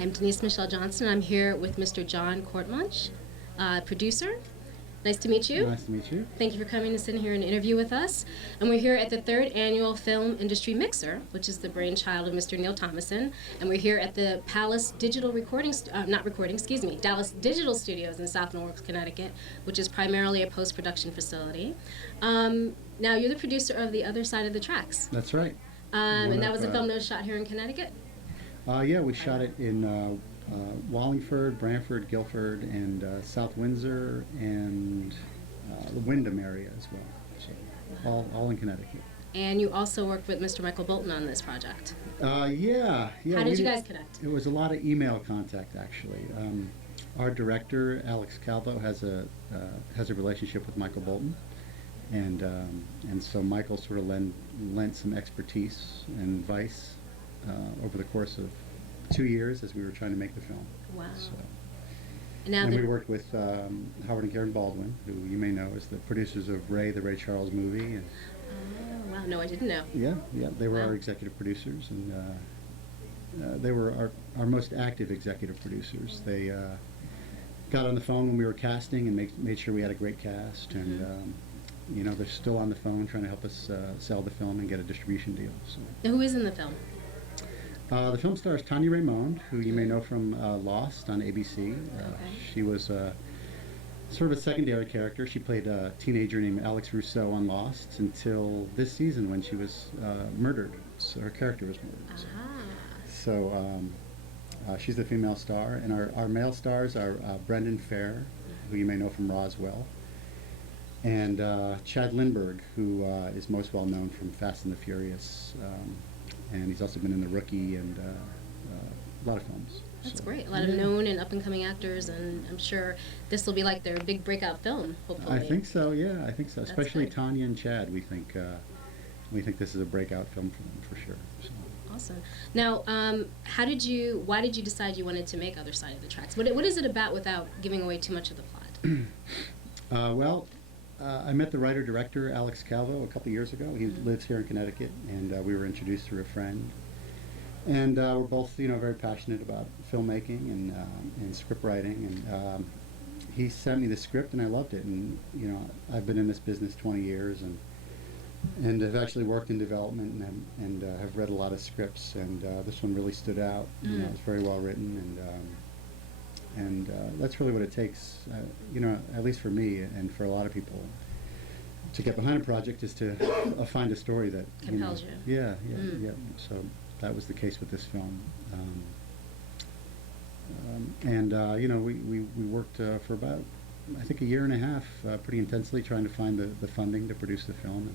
I'm Denise Michelle Johnson. I'm here with Mr. John Courtmanche, producer. Nice to meet you. Nice to meet you. Thank you for coming to sit here and interview with us. And we're here at the 3rd Annual Film Industry Mixer, which is the brainchild of Mr. Neil Thomason. And we're here at the Dallas Digital Studios in South Norwalk, Connecticut, which is primarily a post-production facility. Now, you're the producer of The Other Side of the Tracks. That's right. And that was a film that was shot here in Connecticut? Yeah, we shot it in Wallingford, Brantford, Guilford, and South Windsor, and the Wyndham area as well. So all in Connecticut. And you also worked with Mr. Michael Bolton on this project. Yeah. How did you guys connect? It was a lot of email contact, actually. Our director, Alex Calvo, has a relationship with Michael Bolton, and so Michael sort of lent some expertise and advice over the course of 2 years as we were trying to make the film. Wow. So, and we worked with Howard and Karen Baldwin, who you may know as the producers of Ray, the Ray Charles movie. And, oh, wow. No, I didn't know. Yeah. They were wow. our executive producers, and they were our most active executive producers. They got on the phone when we were casting and made sure we had a great cast. And, they're still on the phone trying to help us sell the film and get a distribution deal. So. And who is in the film? The film stars Tanya Raymond, who you may know from Lost on ABC. She was sort of a secondary character. She played a teenager named Alex Rousseau on Lost until this season when she was murdered. So her character was murdered. So she's the female star. And our male stars are Brendan Fair, who you may know from Roswell, and Chad Lindbergh, who is most well known from Fast and the Furious. And he's also been in The Rookie and a lot of films. That's great. A lot of known and up-and-coming actors, and I'm sure this will be like their big breakout film, hopefully. I think so, yeah. I think so. That's Especially good. Tanya and Chad, we think this is a breakout film for them, for sure. So. Awesome. Now, why did you decide you wanted to make Other Side of the Tracks? What is it about without giving away too much of the plot? I met the writer-director, Alex Calvo, a couple years ago. He lives here in Connecticut, and we were introduced through a friend. And we're both, very passionate about filmmaking and script writing. And he sent me the script, and I loved it. And, I've been in this business 20 years, and I've actually worked in development and have read a lot of scripts. And this one really stood out. It's very well written, and that's really what it takes, at least for me and for a lot of people, to get behind a project is to find a story that compels you. Yeah. So that was the case with this film. We worked for about, I think, a year and a half, pretty intensely trying to find the funding to produce the film.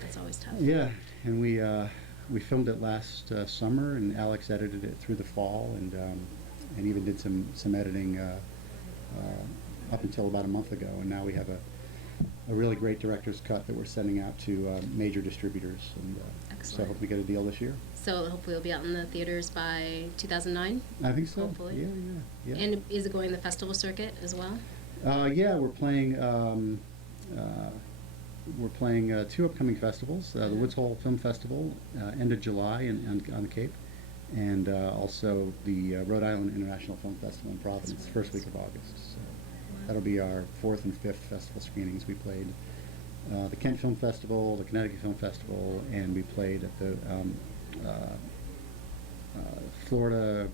That's always tough. Yeah, and we filmed it last summer, and Alex edited it through the fall, and even did some editing up until about a month ago, and now we have a really great director's cut that we're sending out to major distributors, and so I hope we get a deal this year. So hopefully it'll be out in the theaters by 2009? I think so. Hopefully. Yeah. And is it going the festival circuit as well? Yeah, we're playing 2 upcoming festivals, the Woods Hole Film Festival, end of July on the Cape, and also the Rhode Island International Film Festival in Providence, first week of August. So that'll be our 4th and 5th festival screenings. We played the Kent Film Festival, the Connecticut Film Festival, and we played at the Florida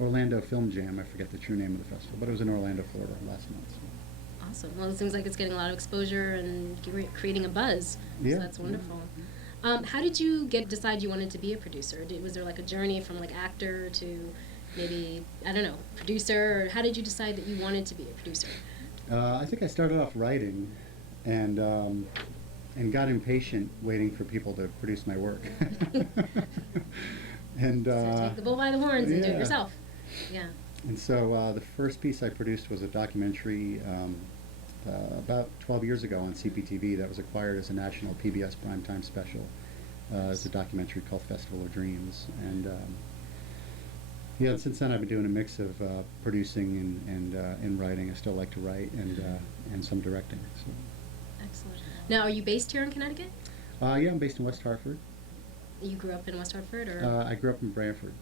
Orlando Film Jam. I forget the true name of the festival, but it was in Orlando, Florida last month. So. Awesome. Well, it seems like it's getting a lot of exposure and creating a buzz. Yeah. So that's wonderful. How did you decide you wanted to be a producer? Was there like a journey from like actor to maybe, I don't know, producer? Or how did you decide that you wanted to be a producer? I think I started off writing and got impatient waiting for people to produce my work. And so take the bull by the horns and do it yourself. Yeah. And so the first piece I produced was a documentary about 12 years ago on CPTV that was acquired as a national PBS primetime special. It's a documentary called Festival of Dreams. And since then I've been doing a mix of producing and writing. I still like to write and some directing. So. Excellent. Now, are you based here in Connecticut? Yeah, I'm based in West Hartford. You grew up in West Hartford, or? I grew up in Brantford.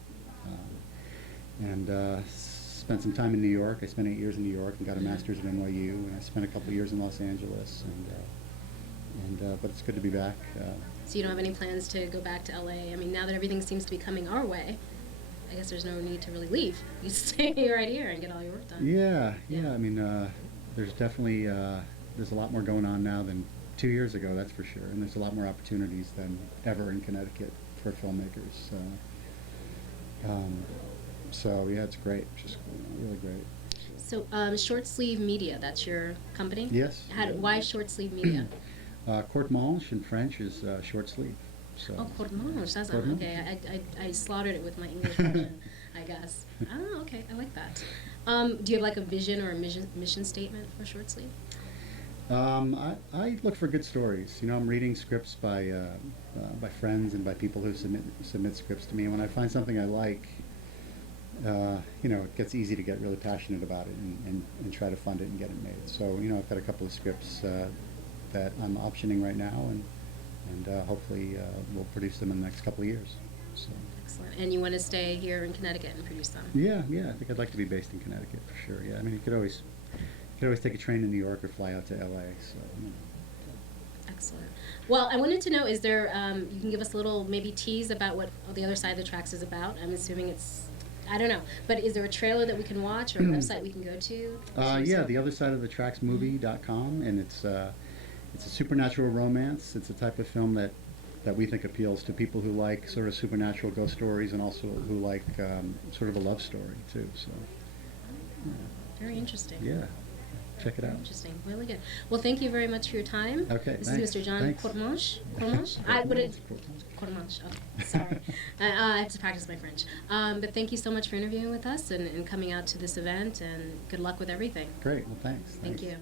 and spent some time in New York. I spent 8 years in New York and got a master's at NYU, and I spent a couple of years in Los Angeles, but it's good to be back. So you don't have any plans to go back to LA? I mean, now that everything seems to be coming our way, I guess there's no need to really leave. You stay right here and get all your work done. Yeah. I mean, there's definitely there's a lot more going on now than 2 years ago, that's for sure, and there's a lot more opportunities than ever in Connecticut for filmmakers. So yeah, it's great, just really great. So Short Sleeve Media, that's your company? Yes. Why Short Sleeve Media? Courtmanche in French is short sleeve. So. Oh, Courtmanche. That's Courtmanche. okay. I slaughtered it with my English version, I guess. Oh, okay. I like that. Do you have like a vision or a mission statement for Short Sleeve? I look for good stories. You know, I'm reading scripts by friends and by people who submit scripts to me. And when I find something I like, you know, it gets easy to get really passionate about it and try to fund it and get it made. So, you know, I've got a couple of scripts that I'm optioning right now, and hopefully we'll produce them in the next couple of years. So. Excellent. And you want to stay here in Connecticut and produce them? Yeah. I think I'd like to be based in Connecticut for sure. Yeah. I mean, you could always take a train to New York or fly out to LA. So. You know. Excellent. Well, I wanted to know, is there, you can give us a little maybe tease about what the other side of the tracks is about? I'm assuming it's, I don't know, but is there a trailer that we can watch or a website we can go to? Yeah, the other side of the tracks movie.com, and it's a supernatural romance. It's a type of film that we think appeals to people who like sort of supernatural ghost stories and also who like sort of a love story too. So. Yeah. Very interesting. Yeah. Check it out. Interesting. Really good. Well, thank you very much for your time. Okay, This thanks. is Mr. John Thanks. Courtmanche. Courtmanche. Okay, sorry. I have to practice my French. But thank you so much for interviewing with us and coming out to this event, and good luck with everything. Great. Well, thanks. Thank you.